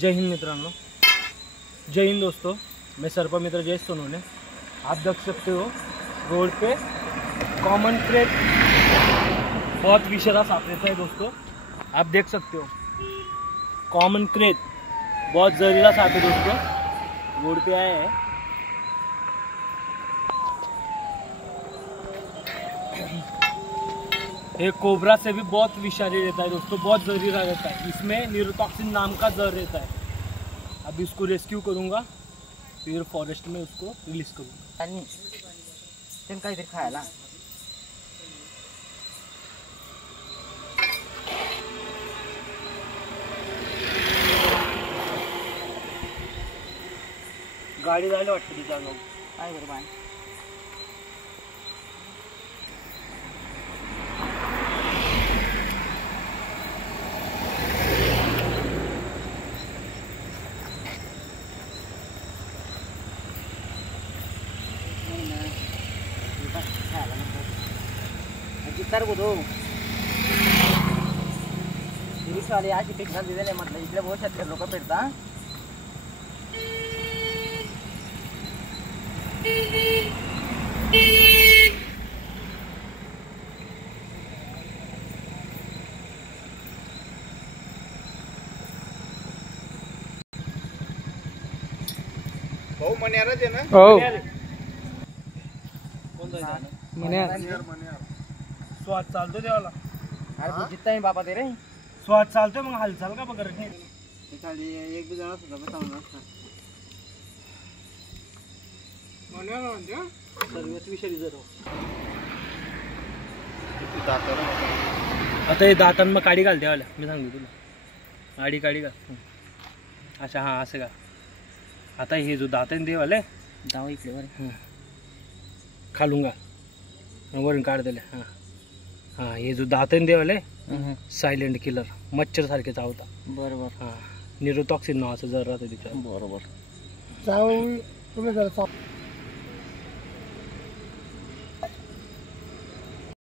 जय हिंद मित्रांनो, जय हिंद दोस्तों। मैं सर्प मित्र जय सोनोने। आप देख सकते हो रोड पे कॉमन क्रेट बहुत विषैला साफ रहता है दोस्तों। आप देख सकते हो कॉमन क्रेट बहुत जहरीला साफ है दोस्तों। रोड पे आया है। ये कोबरा से भी बहुत विषारी रहता है दोस्तों, बहुत जहरीला रहता है। इसमें न्यूरोटॉक्सिन नाम का जहर रहता है। अभी इसको रेस्क्यू करूंगा, फिर फॉरेस्ट में उसको रिलीज करूंगा। काहीतरी खायला गाडी जायला वाटतं तिच्या गाव काय बरं बाय तर बोलो पुलिस वाले अशी टेक्निक दिलेले म्हटलं इकडे बहुत शेतकरी लोक पेटता भाऊ मन्यारच आहे ना? हो स्वाद चालतो देवाला। अरे जितना ही बाबा दे रे स्वाद चालतोय मग हालचाल का बघ रे। खाली एक दो जण सुद्धा बसावून सर्वच विषारी जर आता हे दातान मग काडी घाल देवाला। मी सांगतो तुला आडी काडी घाल अच्छा। हा असं का आता हे जो दात आहे देवाले जाऊ इकडे वर खालूंगा वरून काढ दिले। हां हां हे जो दात आहे देवाले सायलेंट किलर मच्छर सारखे चावता। बरोबर हां न्यूरोटॉक्सिन नावाचं जर राहतं तिच्या। बरोबर जाऊ तुम्ही जरा